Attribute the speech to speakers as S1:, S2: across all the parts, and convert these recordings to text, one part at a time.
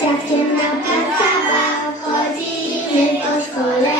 S1: Dziewczynka wracała, chodzimy po szkole.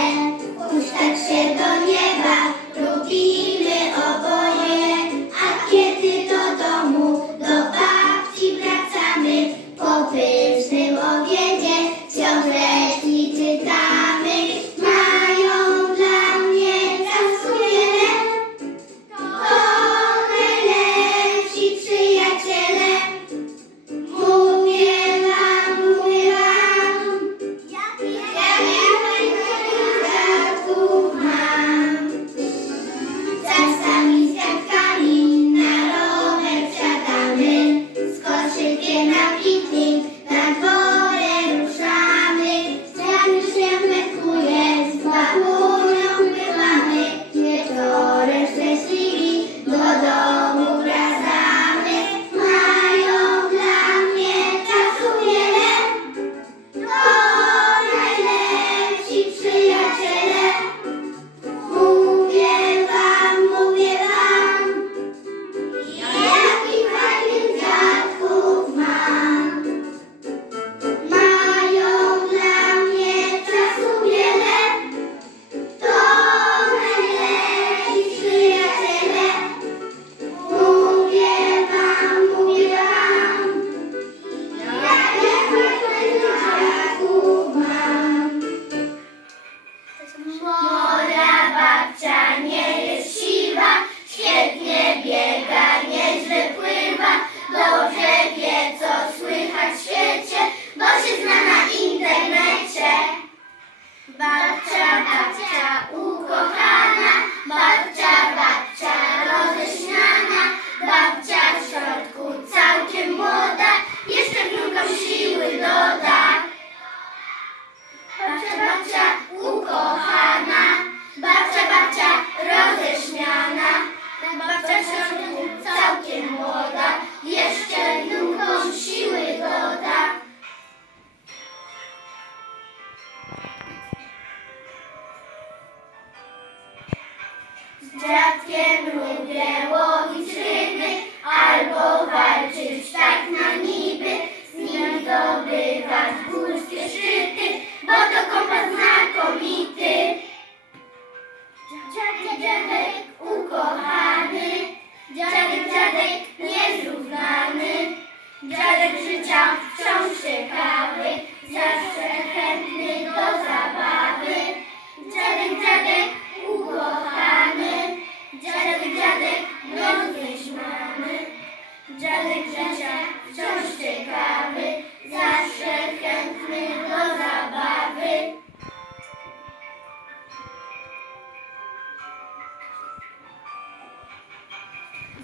S1: Z dziadkiem lubię łowić ryby, albo walczyć tak na niby, z nim zdobywać górskie szczyty, bo to kompas znakomity.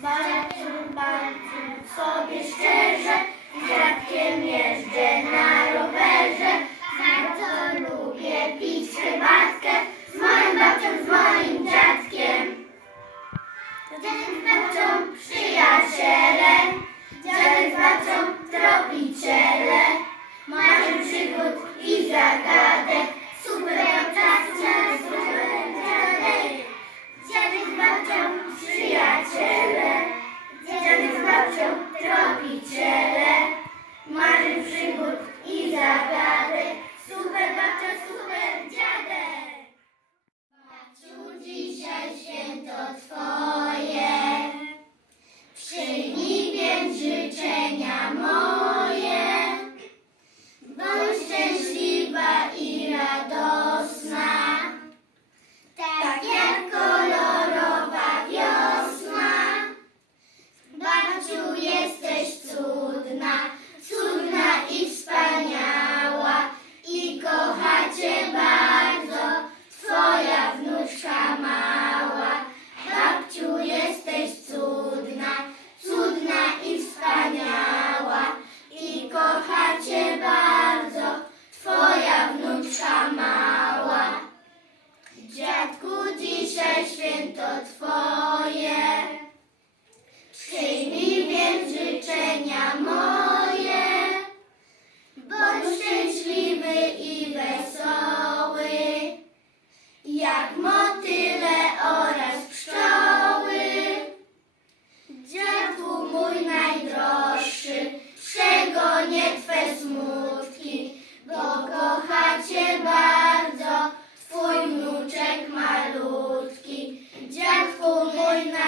S1: Walczę, walczę sobie szczerze, rzadkiem jeżdżę na rowerze. Za co lubię pić herbatkę z moim babcią, z moim dziadkiem. Dziadek z babcią przyjaciele, dziadek z babcią tropiciele. Marzę przygód i zagadek.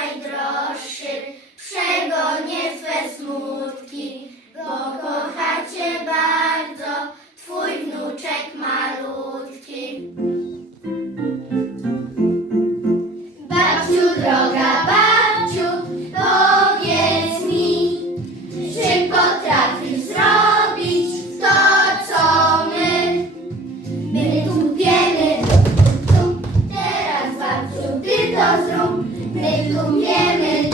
S1: Pai. rozumiemy.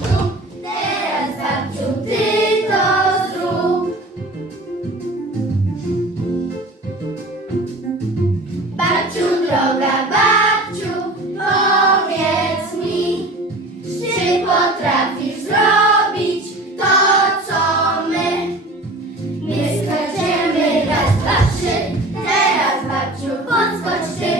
S1: Tu. Teraz babciu, ty to zrób. Babciu, droga babciu, powiedz mi, czy potrafisz zrobić to, co my? My raz, dwa, trzy. Teraz babciu, podskocz.